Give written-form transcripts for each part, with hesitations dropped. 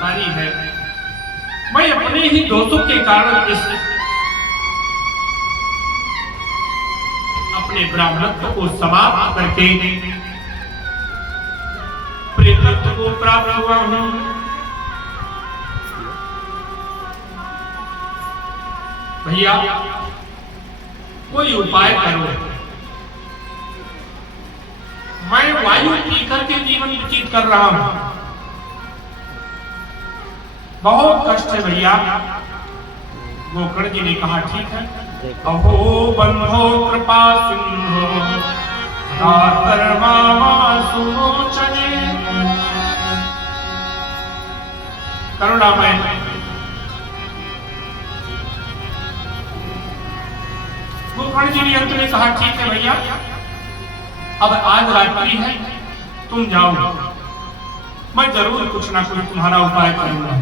नारी है, मैं अपने ही दोषों के कारण इस अपने ब्राह्मणत्व को समाप्त करके प्रेतत्व को प्राप्त हुआ हूं। भैया कोई उपाय करो, मैं वायु पीकर के जीवन व्यतीत कर रहा हूं, बहुत कष्ट है भैया। गोकर्ण जी ने कहा ठीक है, अहो बंधो कृपा सिंधो सुमोचने, करुणामय गोकर्ण जी ने अंत में कहा ठीक है भैया, अब आज रात्रि है, तुम जाओ, मैं जरूर कुछ ना कुछ तुम्हारा उपाय करूंगा।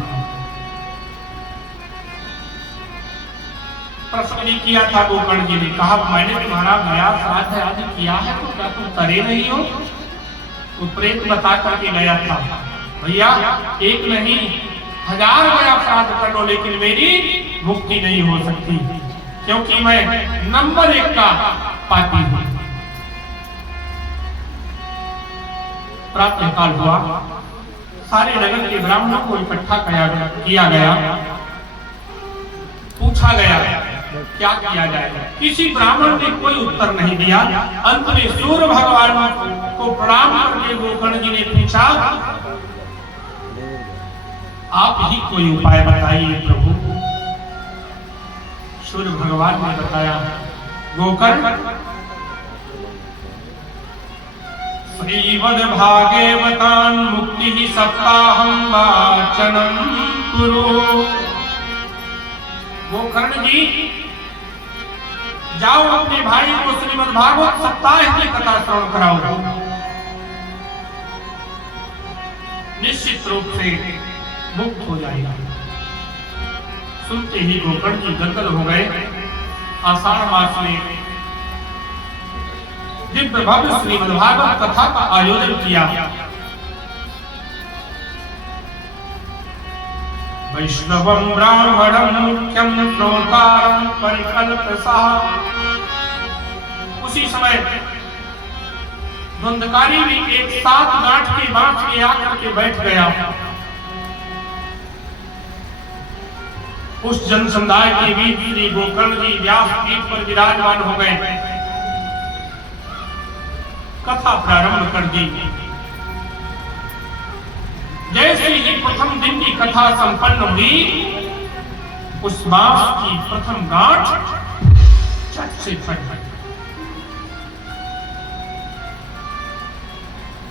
प्रश्न नहीं किया था गोकर्ण जी ने, कहा मैंने तुम्हारा गया श्राद्ध आदि किया है तो क्या तुम करे नहीं हो? तो प्रेत बता करके गया था, भैया एक नहीं 1000 गया श्राद्ध कर लो, लेकिन मेरी मुक्ति नहीं हो सकती, क्योंकि मैं नंबर 1 का पापी हूं। प्रातः काल हुआ, सारे नगर के ब्राह्मणों को इकट्ठा किया गया, पूछा गया क्या किया जाएगा। किसी ब्राह्मण ने कोई उत्तर नहीं दिया। अंत में सूर्य भगवान को प्रणाम करके गोकर्ण जी ने पूछा, आप ही कोई उपाय बताइए प्रभु। सूर्य भगवान ने बताया, गोकर्ण श्रीमद् भागवतान मुक्ति ही सप्ताहं वाचनम कुरु। गोकर्ण जी जाओ अपने भाई को श्रीमद् भागवत सप्ताह की कथा श्रवण कराओ, निश्चित रूप से मुक्त हो जाएगा। सुनते ही गोकर्ण जी गदगद हो गए। आषाढ़ मास में दिव्य भव्य श्रीमद् भागवत कथा का आयोजन किया। वैष्णवं ब्राह्मणं मुख्यं श्रोतारं परिकल्पसः। उसी समय धुंधकारी भी एक 7 गांठ के बांस के आकर के बैठ गया। उस जन समुदाय के बीच श्री गोकर्ण जी व्यास पीठ पर विराजमान हो गए, कथा प्रारंभ कर दी। जैसे ही प्रथम दिन की कथा संपन्न हुई, उस मास की प्रथम गांठ चट से फट गई,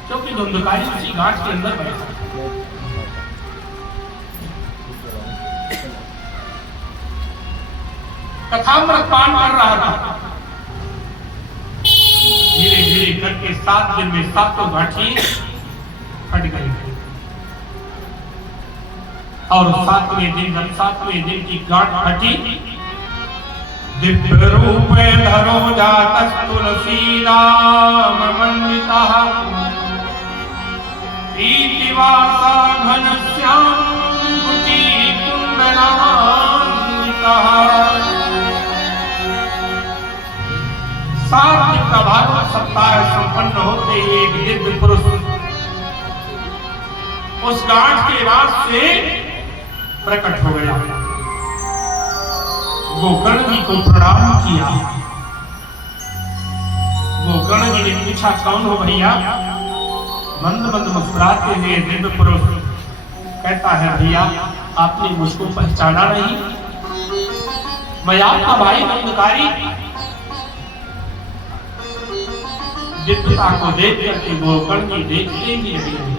क्योंकि धुंधकारी उसी गांठ के अंदर बैठा। कथामृत पान कर रहा था। धीरे धीरे करके 7 दिन में 7 गांठी फट गई, और 7वें दिन जब 7वें दिन की गांठ फटी, दिव्य रूपे धरो जातस् तुलसी राम मंडितः, प्रीतिवासा घनश्याम कुटी कुंडलान्वितः। 7 दिन का भागवत सप्ताह संपन्न होते ही एक दिव्य पुरुष उस गांठ के बाद से प्रकट हो गया। गोकर्ण जी को प्रणाम किया। गोकर्ण जी ने पूछा, कौन हो भैया? मंद मंद मुस्कुराते हुए दिव्य पुरुष कहता है, भैया आपने मुझको पहचाना नहीं, मैं आपका भाई धुंधकारी। दिव्यता को देख करके गोकर्ण जी देखते ही नहीं,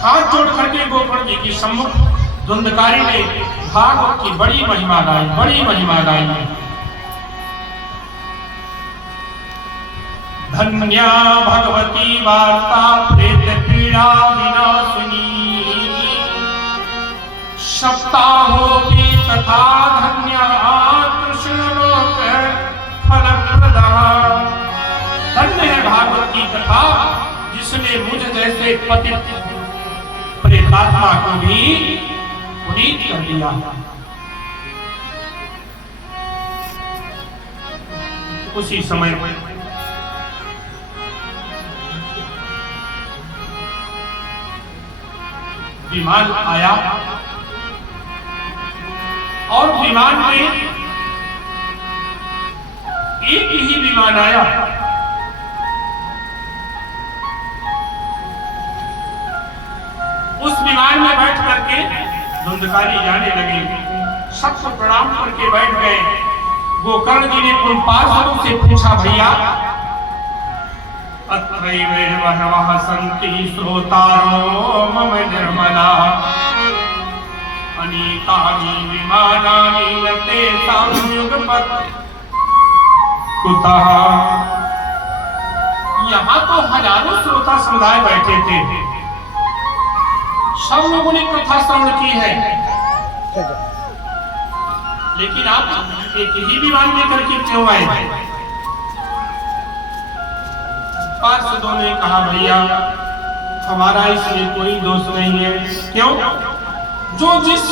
हाथ जोड़ करके गोकर्ण जी की सम्मुख धुंधकारी ने भागवत की बड़ी महिमा गाई, बड़ी महिमा गाई। धन्या भगवती वार्ता प्रेत पीड़ा विनाशिनी, सप्ताहोपि तथा धन्या कृष्ण लोक फलप्रदा। धन्य है भागवत की कथा, जिस उसने मुझ जैसे पतित प्रेतात्मा को भी पुनीत कर दिया। उसी समय विमान आया और विमान में एक ही विमान आया। उस विमान में बैठ करके धुंधकारी जाने लगे, सबको प्रणाम करके बैठ गए। गोकर्ण जी ने उन पार्षदों से पूछा, भैया अत्रैव बहवः सन्ति श्रोतारो मम निर्मला अनीकानि विमानानि न तेषां युगपत् कुतः। यहाँ तो हजारों श्रोता समुदाय बैठे थे, सब लोगों ने कथा श्रवण की है, लेकिन आप एक ही विमान लेकर के क्यों आए? पार्षदों ने कहा, भैया हमारा इसमें कोई दोष नहीं है। क्यों? जो जिस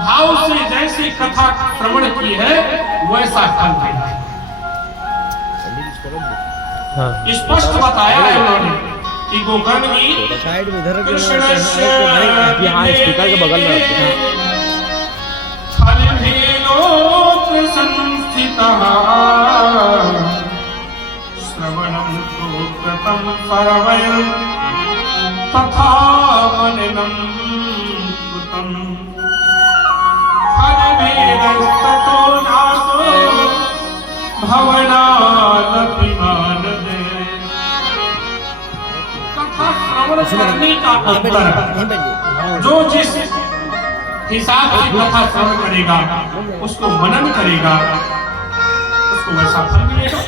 भाव से जैसी कथा श्रवण की है वैसा फल देगा। स्पष्ट बताया है उन्होंने कि गोकर्ण जी कृष्ण स्पीकर के बगल में श्रवणं प्रोक्तं सर्वं तथा मननं कृतं फलभेदस्ततो नासो भवनादपि मानदे। कथा श्रवण करने का अंतर, जो जिस हिसाब से कथा श्रवण करेगा, उसको मनन करेगा, उसको वैसा फल मिलेगा।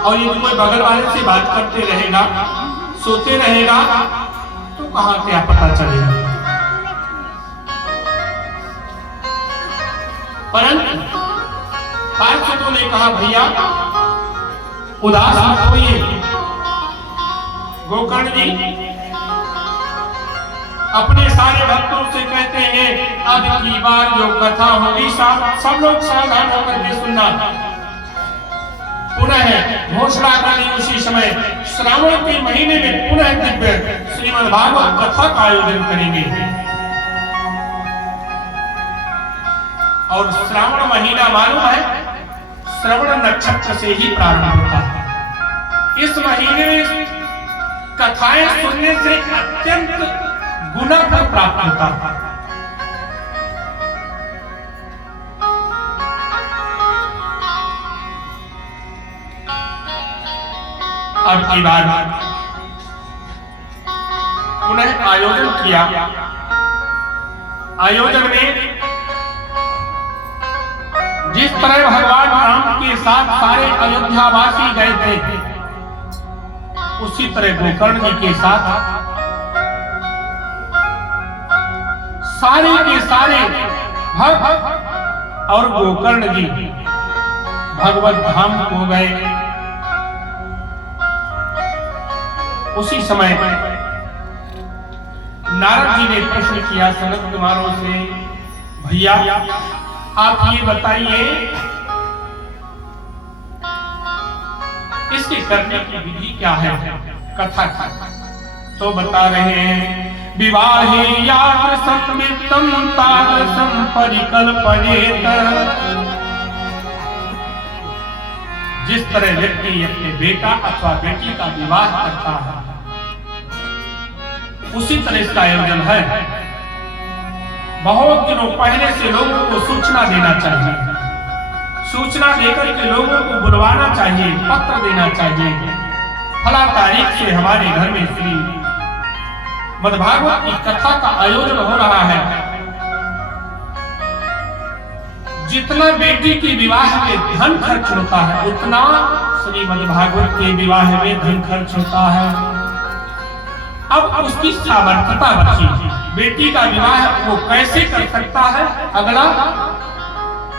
और यदि कोई बगल वाले से बात करते रहेगा, सोते रहेगा, तो कहाँ क्या पता चलेगा। परंतु पार्षदों ने कहा, भैया उदास मत होइए। गोकर्ण जी अपने सारे भक्तों से कहते हैं, अब की बार जो कथा होगी सब लोग सावधान होकर के सुनना। पुनः घोषणा करनी उसी समय श्रावण के महीने में पुनः दिव्य श्रीमद् भागवत कथा का आयोजन करेंगे। और श्रावण महीना मालूम है श्रवण नक्षत्र से ही प्रारंभ होता है। इस महीने में कथाएं सुनने से अत्यंत गुना फल प्राप्त होता है। अब की बार पुनः आयोजन किया। आयोजन में जिस तरह भगवान राम के साथ सारे अयोध्यावासी गए थे, उसी तरह गोकर्ण जी के साथ सारे के सारे भक्त और गोकर्ण जी भगवत धाम को गए। उसी समय नारद जी ने प्रश्न किया सनत कुमारों से, भैया आप ये बताइए इसके करने की विधि क्या है कथा की? तो बता रहे हैं, विवाहे याग्र संमितम तादृशं परिकल्पयेत। जिस तरह व्यक्ति अपने बेटा अथवा बेटी का विवाह करता है, उसी तरह इसका आयोजन है। बहुत दिनों पहले से लोगों को सूचना देना चाहिए, सूचना देकर के लोगों को बुलवाना चाहिए, पत्र देना चाहिए, फला तारीख से हमारे घर में श्री मद्भागवत की कथा का आयोजन हो रहा है। जितना बेटी के विवाह में धन खर्च होता है, उतना श्रीमद् भागवत के विवाह में धन खर्च होता है। अब उसकी सामर्थ्यता बची, बेटी का विवाह वो कैसे कर सकता है, अगला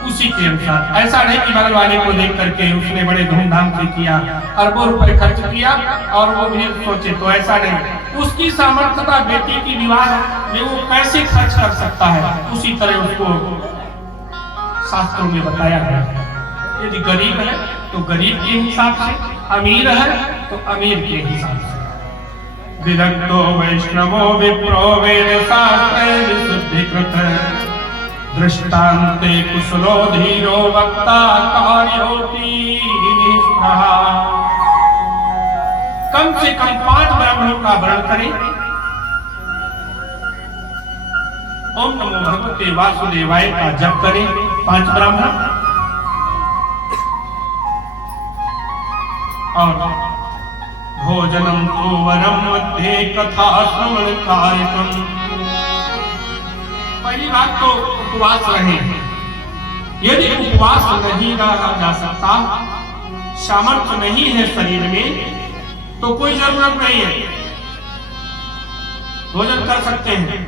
उसी के अनुसार। ऐसा नहीं कि बगल वाले को देख करके उसने बड़े धूमधाम से किया, अरबों रुपए खर्च किया और वो भी सोचे, तो ऐसा नहीं। उसकी सामर्थ्यता बेटी की विवाह में वो कैसे खर्च कर सकता है, उसी तरह उसको शास्त्रों में बताया गया है। यदि गरीब है तो गरीब के हिसाब से, अमीर है तो अमीर के हिसाब से। विदग्धो वैष्णवो विप्रो वेद शास्त्रे विशुद्धिकृत दृष्टान्ते कुशलो धीरो वक्ता कार्योति निष्प्रह। कम से कम 5 ब्राह्मणों का वर्ण करें। ओम नमो भगवते वासुदेवाय का जप करें 5 ब्राह्मण, और भोजनम तो वरम मध्ये कथा श्रवण कार्यक्रम। पहली बात तो उपवास रहे। यदि उपवास नहीं रहा जा सकता, सामर्थ्य नहीं है शरीर में, तो कोई जरूरत नहीं है, भोजन कर सकते हैं।